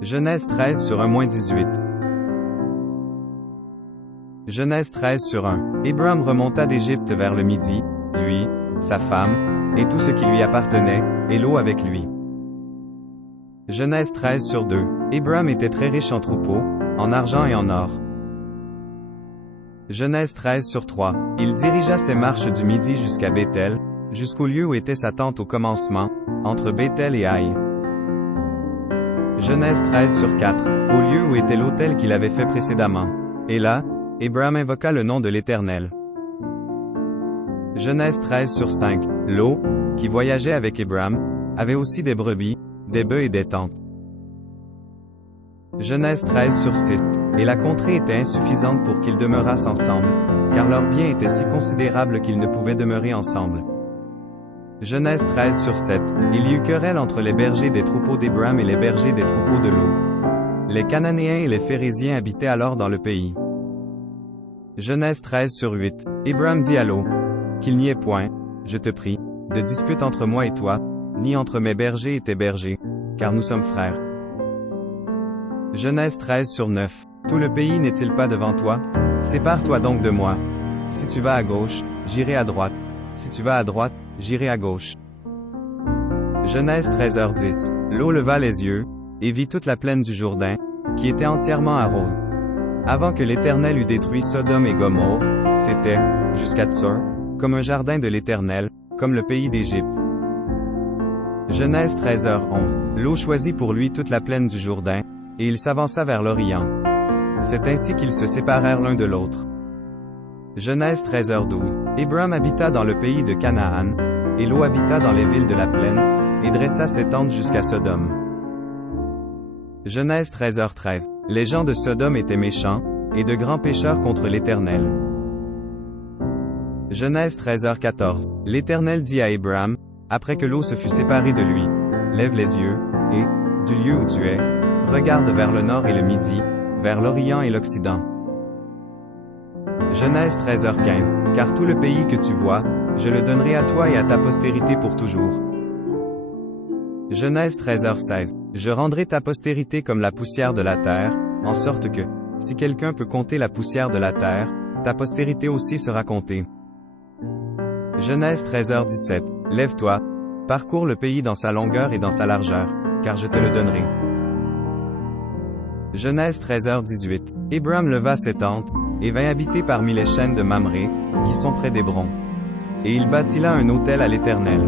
Genèse 13 sur 1-18. Genèse 13 sur 1. Abram remonta d'Égypte vers le midi, lui, sa femme, et tout ce qui lui appartenait, et Lot avec lui. Genèse 13 sur 2. Abram était très riche en troupeaux, en argent et en or. Genèse 13 sur 3. Il dirigea ses marches du midi jusqu'à Béthel, jusqu'au lieu où était sa tente au commencement, entre Béthel et Haï. Genèse 13 sur 4. Au lieu où était l'autel qu'il avait fait précédemment. Et là, Abram invoqua le nom de l'Éternel. Genèse 13 sur 5. Lot, qui voyageait avec Abram, avait aussi des brebis, des bœufs et des tentes. Genèse 13 sur 6. Et la contrée était insuffisante pour qu'ils demeurassent ensemble, car leurs biens étaient si considérables qu'ils ne pouvaient demeurer ensemble. Genèse 13 sur 7. Il y eut querelle entre les bergers des troupeaux d'Abram et les bergers des troupeaux de Lot. Les Cananéens et les Phéréziens habitaient alors dans le pays. Genèse 13 sur 8. Abram dit à Lot, qu'il n'y ait point, je te prie, de dispute entre moi et toi, ni entre mes bergers et tes bergers, car nous sommes frères. Genèse 13 sur 9. Tout le pays n'est-il pas devant toi? Sépare-toi donc de moi. Si tu vas à gauche, j'irai à droite. Si tu vas à droite, j'irai à gauche. Genèse 13h10. Lot leva les yeux, et vit toute la plaine du Jourdain, qui était entièrement arrosée. Avant que l'Éternel eût détruit Sodome et Gomorrhe, c'était, jusqu'à Tsor, comme un jardin de l'Éternel, comme le pays d'Égypte. Genèse 13h11. Lot choisit pour lui toute la plaine du Jourdain, et il s'avança vers l'Orient. C'est ainsi qu'ils se séparèrent l'un de l'autre. Genèse 13h12. Abram habita dans le pays de Canaan, et Lot habita dans les villes de la plaine, et dressa ses tentes jusqu'à Sodome. Genèse 13h13. Les gens de Sodome étaient méchants, et de grands pécheurs contre l'Éternel. Genèse 13h14. L'Éternel dit à Abram, après que Lot se fut séparé de lui, lève les yeux, et, du lieu où tu es, regarde vers le nord et le midi, vers l'Orient et l'Occident. Genèse 13h15. Car tout le pays que tu vois, je le donnerai à toi et à ta postérité pour toujours. Genèse 13h16. Je rendrai ta postérité comme la poussière de la terre, en sorte que, si quelqu'un peut compter la poussière de la terre, ta postérité aussi sera comptée. Genèse 13h17. Lève-toi, parcours le pays dans sa longueur et dans sa largeur, car je te le donnerai. Genèse 13h18. Abram leva ses tentes, et vint habiter parmi les chênes de Mamré, qui sont près d'Hébron. Et il bâtit là un autel à l'Éternel.